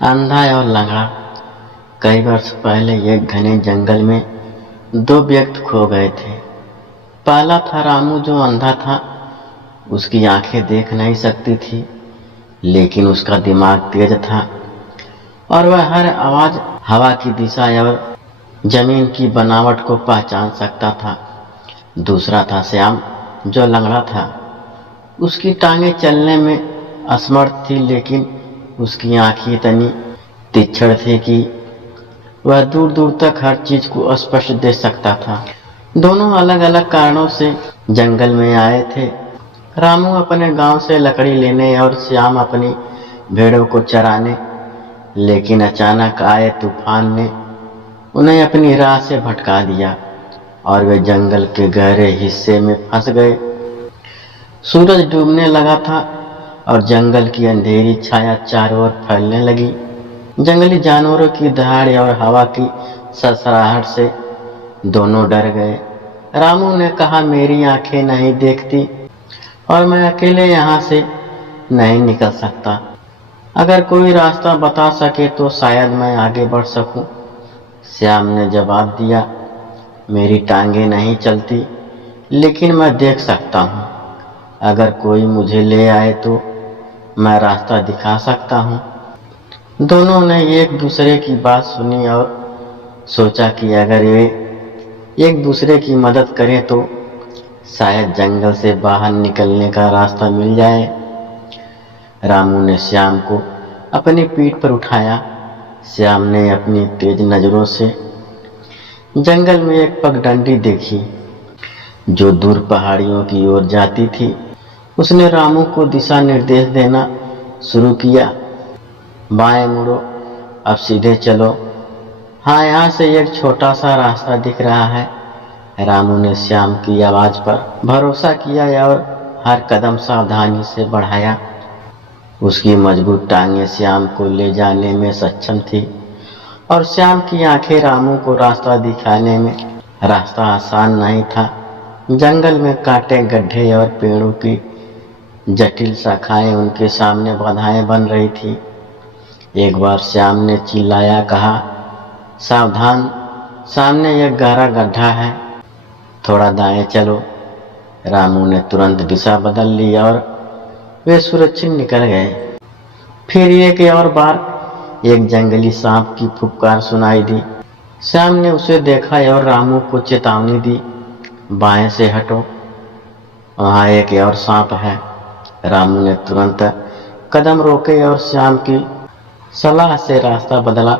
अंधा और लंगड़ा। कई वर्ष पहले एक घने जंगल में दो व्यक्ति खो गए थे। पहला था रामू, जो अंधा था। उसकी आंखें देख नहीं सकती थी, लेकिन उसका दिमाग तेज था और वह हर आवाज, हवा की दिशा और जमीन की बनावट को पहचान सकता था। दूसरा था श्याम, जो लंगड़ा था। उसकी टांगें चलने में असमर्थ थी, लेकिन उसकी आंखें इतनी तीक्ष्ण थी कि वह दूर दूर तक हर चीज को स्पष्ट देख सकता था। दोनों अलग अलग कारणों से जंगल में आए थे। रामू अपने गांव से लकड़ी लेने और श्याम अपनी भेड़ों को चराने। लेकिन अचानक आए तूफान ने उन्हें अपनी राह से भटका दिया और वे जंगल के गहरे हिस्से में फंस गए। सूरज डूबने लगा था और जंगल की अंधेरी छाया चारों ओर फैलने लगी। जंगली जानवरों की दहाड़ और हवा की सरसराहट से दोनों डर गए। रामू ने कहा, मेरी आंखें नहीं देखती और मैं अकेले यहाँ से नहीं निकल सकता। अगर कोई रास्ता बता सके तो शायद मैं आगे बढ़ सकूं। श्याम ने जवाब दिया, मेरी टांगें नहीं चलती, लेकिन मैं देख सकता हूँ। अगर कोई मुझे ले आए तो मैं रास्ता दिखा सकता हूँ। दोनों ने एक दूसरे की बात सुनी और सोचा कि अगर वे एक दूसरे की मदद करें तो शायद जंगल से बाहर निकलने का रास्ता मिल जाए। रामू ने श्याम को अपनी पीठ पर उठाया। श्याम ने अपनी तेज नजरों से जंगल में एक पगडंडी देखी जो दूर पहाड़ियों की ओर जाती थी। उसने रामू को दिशा निर्देश देना शुरू किया, बाएं मुड़ो, अब सीधे चलो। हाँ, यहाँ से एक छोटा सा रास्ता दिख रहा है। रामू ने श्याम की आवाज पर भरोसा किया और हर कदम सावधानी से बढ़ाया। उसकी मजबूत टांगें श्याम को ले जाने में सक्षम थी और श्याम की आंखें रामू को रास्ता दिखाने में। रास्ता आसान नहीं था। जंगल में कांटे, गड्ढे और पेड़ों की जटिल शाखाएं उनके सामने बाधाएं बन रही थी। एक बार श्याम ने चिल्लाया, कहा, सावधान, सामने एक गहरा गड्ढा है, थोड़ा दाएं चलो। रामू ने तुरंत दिशा बदल ली और वे सुरक्षित निकल गए। फिर एक और बार एक जंगली सांप की फुफकार सुनाई दी। श्याम ने उसे देखा और रामू को चेतावनी दी, बाएं से हटो, वहां एक और सांप है। रामू ने तुरंत कदम रोके और श्याम की सलाह से रास्ता बदला।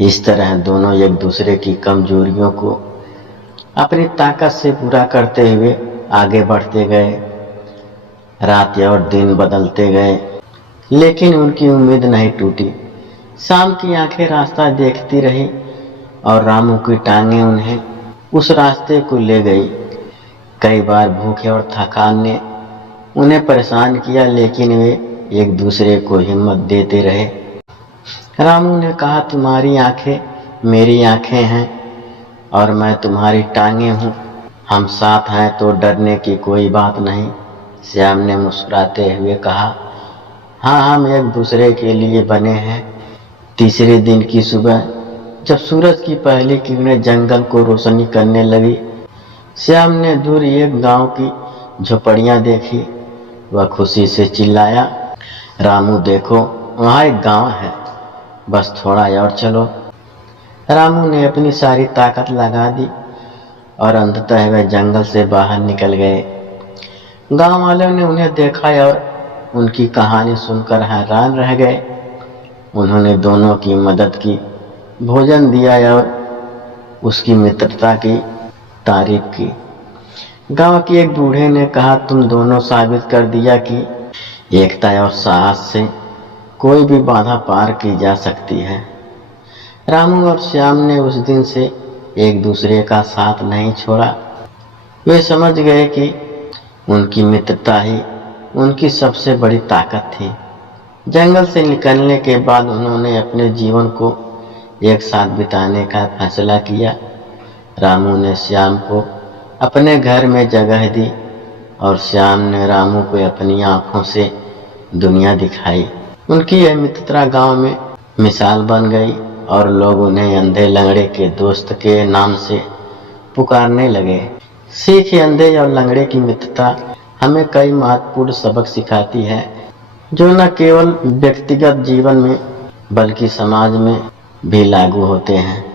इस तरह दोनों एक दूसरे की कमजोरियों को अपनी ताकत से पूरा करते हुए आगे बढ़ते गए। रात और दिन बदलते गए, लेकिन उनकी उम्मीद नहीं टूटी। शाम की आंखें रास्ता देखती रही और रामू की टांगें उन्हें उस रास्ते को ले गई। कई बार भूखे और थकान ने उन्हें परेशान किया, लेकिन वे एक दूसरे को हिम्मत देते रहे। रामू ने कहा, तुम्हारी आंखें मेरी आंखें हैं और मैं तुम्हारी टांगें हूँ। हम साथ हैं तो डरने की कोई बात नहीं। श्याम ने मुस्कुराते हुए कहा, हाँ, हम एक दूसरे के लिए बने हैं। तीसरे दिन की सुबह जब सूरज की पहली किरणें जंगल को रोशनी करने लगी, श्याम ने दूर एक गांव की झोपड़ियां देखी। वह खुशी से चिल्लाया, रामू देखो, वहां एक गांव है, बस थोड़ा और चलो। रामू ने अपनी सारी ताकत लगा दी और अंततः वे जंगल से बाहर निकल गए। गांव वालों ने उन्हें देखा और उनकी कहानी सुनकर हैरान रह गए। उन्होंने दोनों की मदद की, भोजन दिया और उसकी मित्रता की तारीफ की। गांव के एक बूढ़े ने कहा, तुम दोनों साबित कर दिया कि एकता और साहस से कोई भी बाधा पार की जा सकती है। रामू और श्याम ने उस दिन से एक दूसरे का साथ नहीं छोड़ा। वे समझ गए कि उनकी मित्रता ही उनकी सबसे बड़ी ताकत थी। जंगल से निकलने के बाद उन्होंने अपने जीवन को एक साथ बिताने का फैसला किया। रामू ने श्याम को अपने घर में जगह दी और श्याम ने रामू को अपनी आंखों से दुनिया दिखाई। उनकी यह मित्रता गांव में मिसाल बन गई और लोग उन्हें अंधे लंगड़े के दोस्त के नाम से पुकारने लगे। सीख अंधे और लंगड़े की मित्रता हमें कई महत्वपूर्ण सबक सिखाती है, जो न केवल व्यक्तिगत जीवन में बल्कि समाज में भी लागू होते हैं।